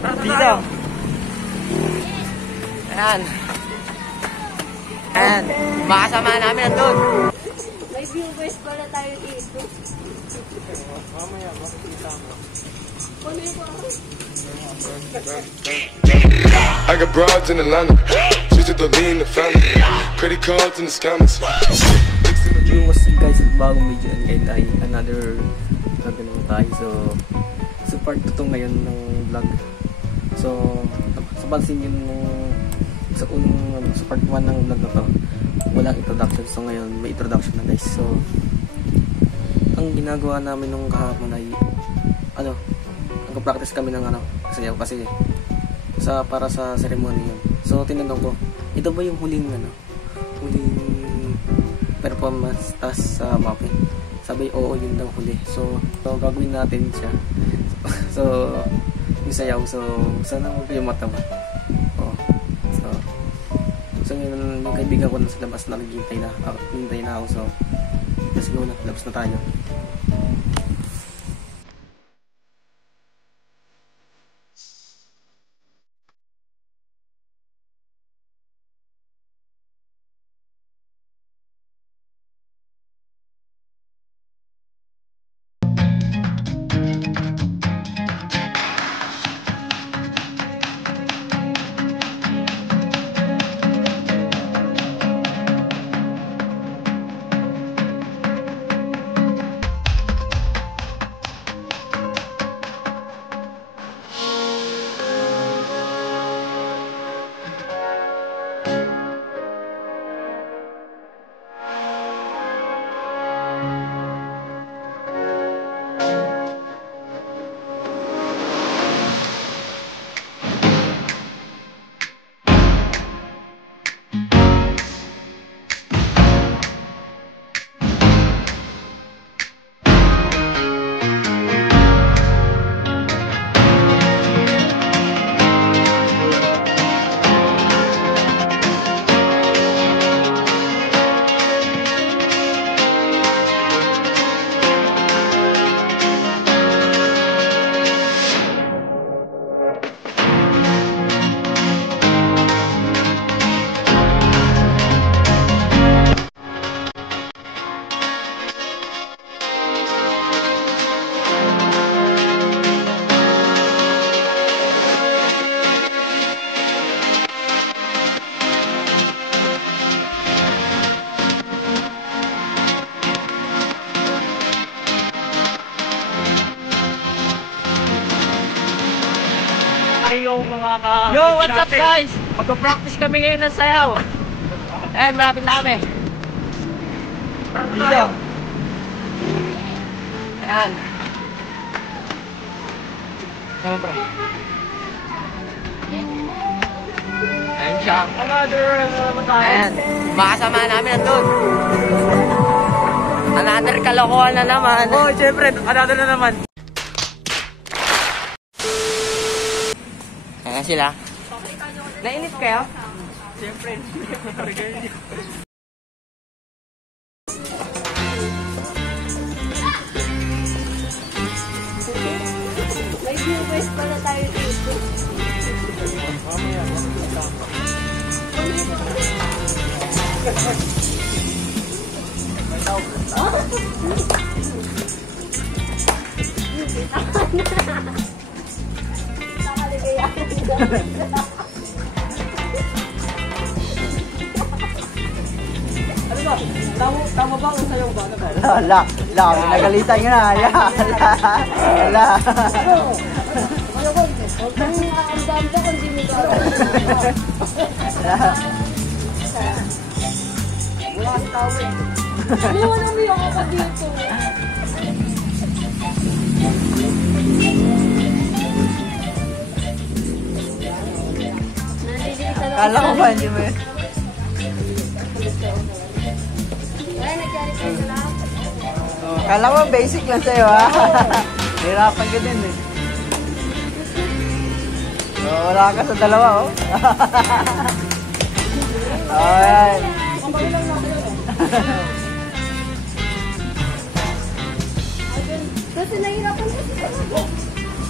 Dito. Ayan. Ayan. Makasama namin nandun. May viewers pala tayo dito. Mamaya, makikita mo. I got broads in Atlanta. She's at the lean, the family. Credit cards and the scammers. Yo, what's up guys? Bagong video ngayon ay another vlog naman tayo. So part 2 to ngayon ng vlog. So napansin yun sa part 1 ng vlog na to, walang introduction. So ngayon may introduction na guys. So ang ginagawa namin nung kahapon ay nagpa-practice kami ng sayaw kasi para sa ceremony yun. So tinanong ko, ito ba yung huling performance task sa mapping? Sabi, oo, yun lang huli. So gagawin natin siya. So yung sayaw, so sana mo yung mata mo. So yun, yung kaibigan ko na sa labas na naghihintay na ako. So let's go na, labas na tayo. Yo, what's up guys? Magpa-practice kami ngayon ng sayaw. Malapit na kami. Dito. Ayan. Siyempre. Ayan siya. Ayan. Makasama namin nandun. Another kalokohan na naman. Oh, siyempre. Another na naman. Ayan sila. Nainip kayo? Siyempre. May viewers pala tayo dito. Mamaya, makikita mo. May tawag. Ano ba? Tama ba ang sayaw ba? Wala, nagalitan ka na. Wala. Ang anda-anda kung di mo Wala kasi tao eh. wala mo yung ako dito. Kala ko ba, hindi mo yun? Kala mo basic lang sa'yo, ha? Hirapan ka din, eh. So, wala ka sa dalawa, oh. Alright. Kasi nahirapan kasi talaga.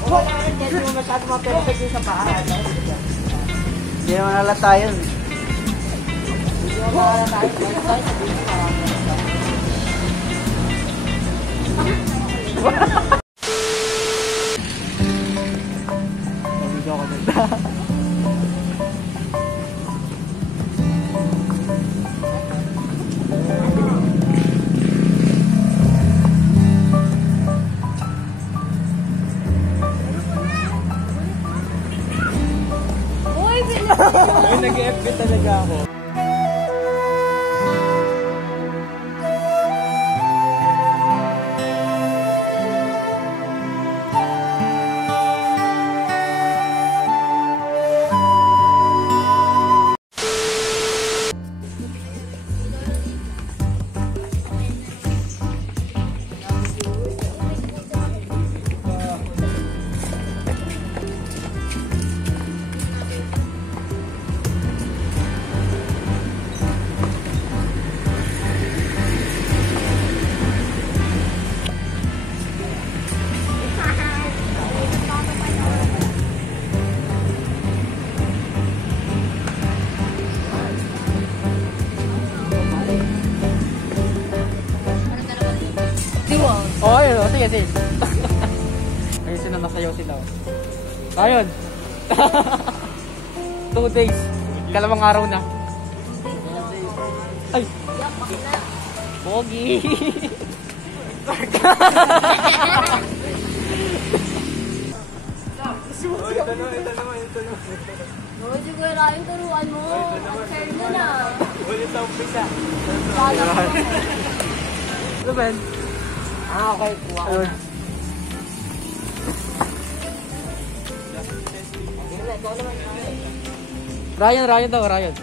Wala rin, kasi mo masyado ma-perfect yung sa paa. Hindi naman halata yun. Hindi mo mahalata tayo. Balik tayo sa dito para Mabigyan ko nito. Uy, bilis! Nag-FB talaga ako. Oh, ayun. Sige, sige. Ayun sila, nasayaw sila. Ayun. 2 days. Kalawang araw na. Ay! Pogi! Oh, siguro yung turuan mo. At share mo na. Ulit ang pisa. Kala ko. Ano ba? Ah, okay. Kuha ko na. Ikaw naman. Ryan daw, Ryan.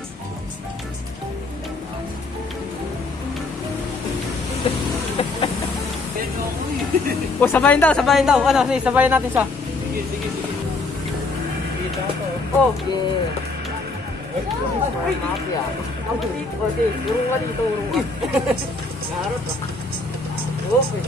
Oh, sabayin daw. Ano, sige, sabayin natin siya. Sige. Okay. Mafia. Okay, urong ka dito, urong ka. Narot ka. Okay.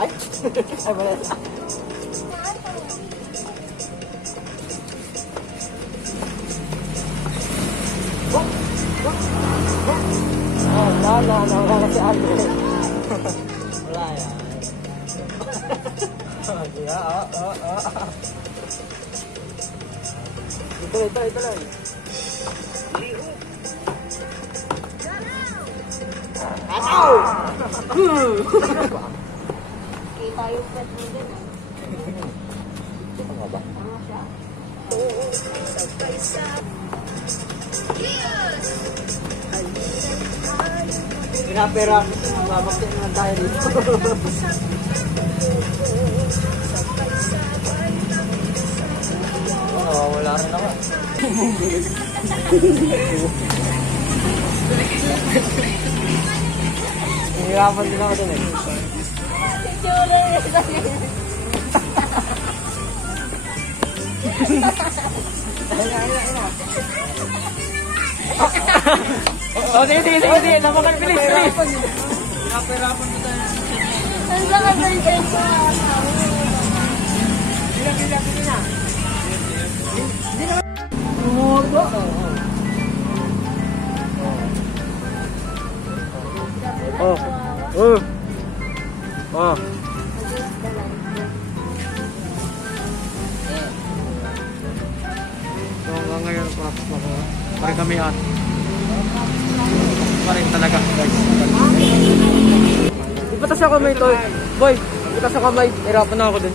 Ay! Ay, wala siya. Wala si Andre. Wala yan. Ito lang. Ataw! Kita yung pet mo din. Ano ba? Tama siya. Pinapera, mabakit na tayo dito. Wala rin ako. Hihirapan din ako dun eh. Oh, sige. Napakan, bilis. Pinapahirapan mo tayo. Ang sakit ng dyan ko. Oh. So hanggang ngayon pasok ako. Pare kami at pa rin talaga guys. Ipatas ako may to. Boy, ipatas ako may. Hirapan na ako din.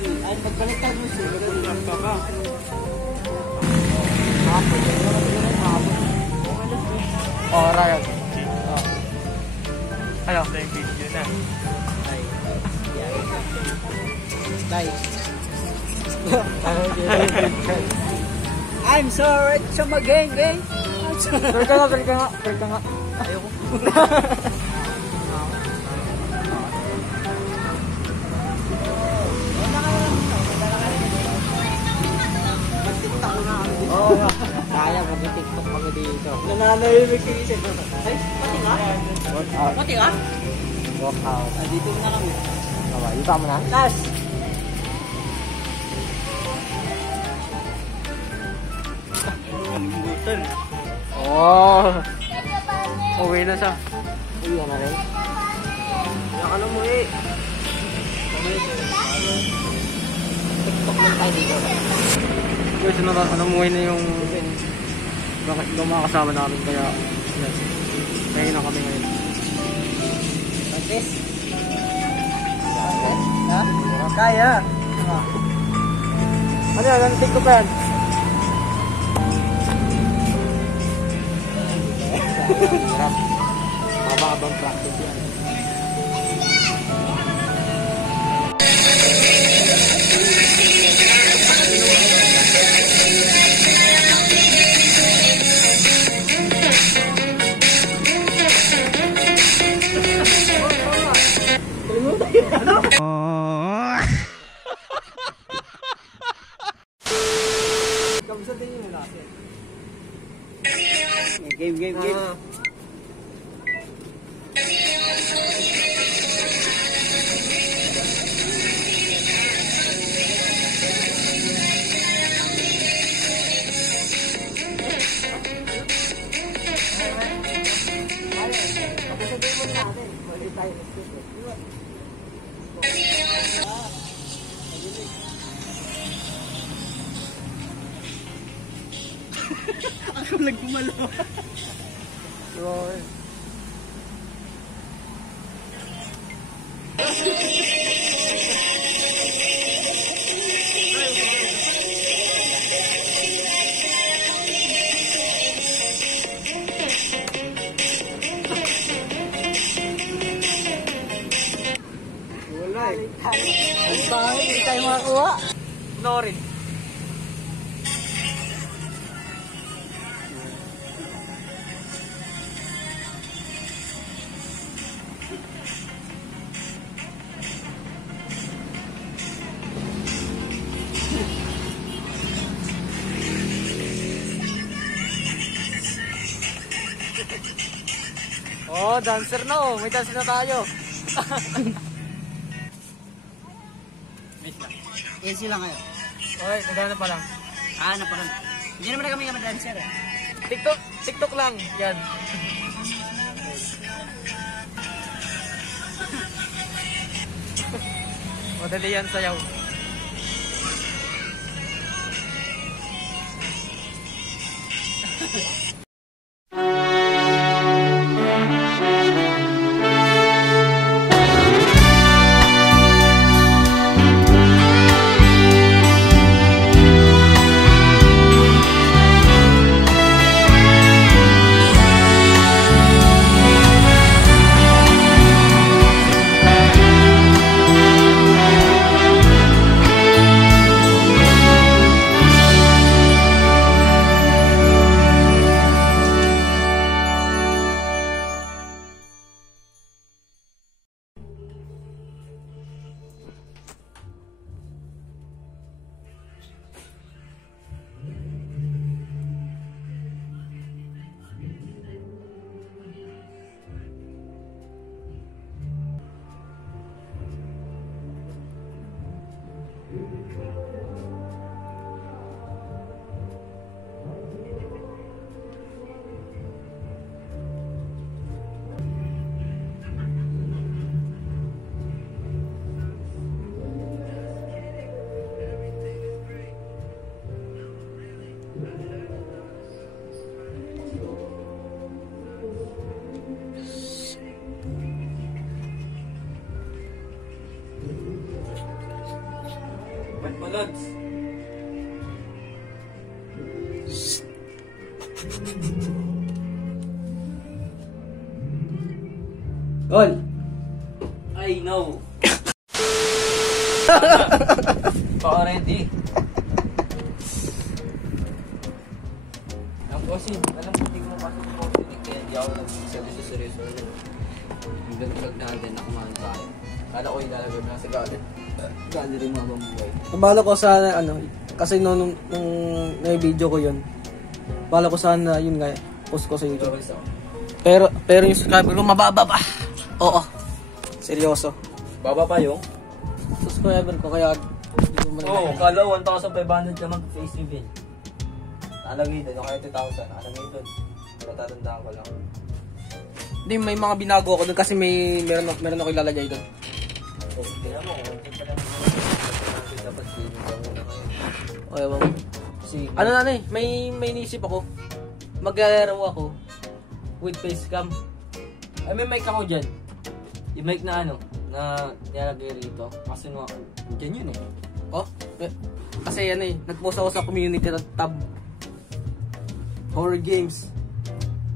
Ay, pagbaliktad mo siya. Ganun ka ba? Oh, Ryan. Ayo. Video na. Ay. Like. I'm sorry sa mageng-geng. Pero ka nga. Ayoko. Oo, kaya mag-tiktok kami dito. Nananahimik yung isip. Ay, pati nga? Workout. Pati nga? Workout. Dito na kami. Okay, ipa mo na. Last. Oh. Uwi na siya. Uwi na rin. Yan ka na mo eh. TikTok lang tayo dito. Guys, nakamuhay na yung mga kasama namin kaya yes. Kaya na kami ngayon. Practice? Ha? Kaya. Ano yan? Anong TikTok yan? Hirap. Mababang practice yan. Kamusta din yun natin? Game. Ako nagkumalo. Wala eh. Ang pangit, hindi tayo makakuha. Norin. Oh, dancer na oh. May dancer na tayo. Yan sila ngayon. Okay, nagana pa lang. Napakan. Hindi naman na kami dancer eh. TikTok lang. Yan. Madali yan sayaw. Lods. Gol! I know. pa ako ready. Ang bossing, alam mo, hindi ko mapasok yung bossing. Kaya hindi ako nagsasabi sa seryoso. Hanggang pag-natin na kumain tayo. Kala ko ilalagay mo lang sa galit. Galit rin mga buhay. Bala ko sana, ano, kasi nung na-video ko yun, bala ko sana, yun nga, post ko sa YouTube. Pero yung subscriber ko, mababa pa. Oo. Seryoso. Baba pa yung? Subscriber ko, kaya, hindi ko man Oo, kala 1,500 ka mag-face reveal. Nakalagay doon, o kaya 2,000. Nakalagay doon. Matatandaan ko lang. Hindi, may mga binago ako doon kasi meron ako ilalagay doon. Oh, tingnan mo, kung pa lang dapat game ka muna kayo. Okay, well, ano na eh, may inisip ako. Maglalaro ako with facecam. Ay, may mic ako dyan. Yung mic na ano, na nilalagay rito. Kasi nga, dyan yun eh. Oh, kasi yan eh, nag-post ako sa community tab. Horror games.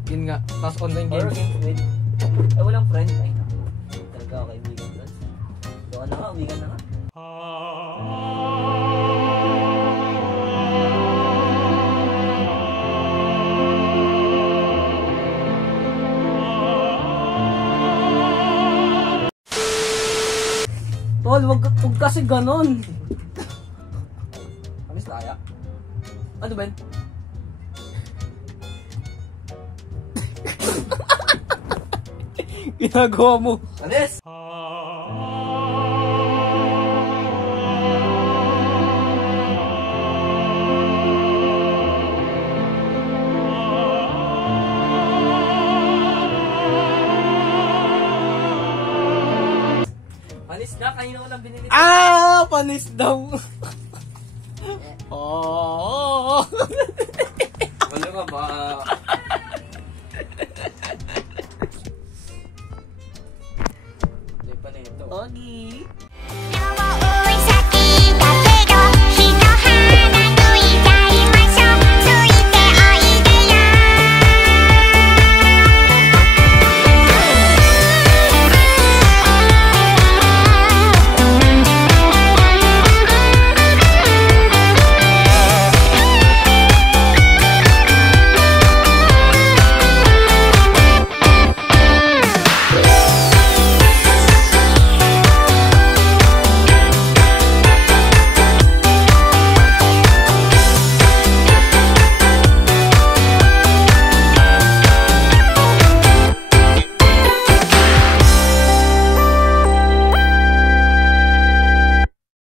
Yun nga, tapos online Horror games. games with... Ay, walang friend. Ay, naku. Talaga ako kaibigan doon. Doon na nga, umigan na nga. Tol, wag kasi ganon. Kamis tayo. Ano ba? Ginagawa mo. Alis! Panis na, kanina ko lang binili. Panis daw. Oh. Wala ka ba?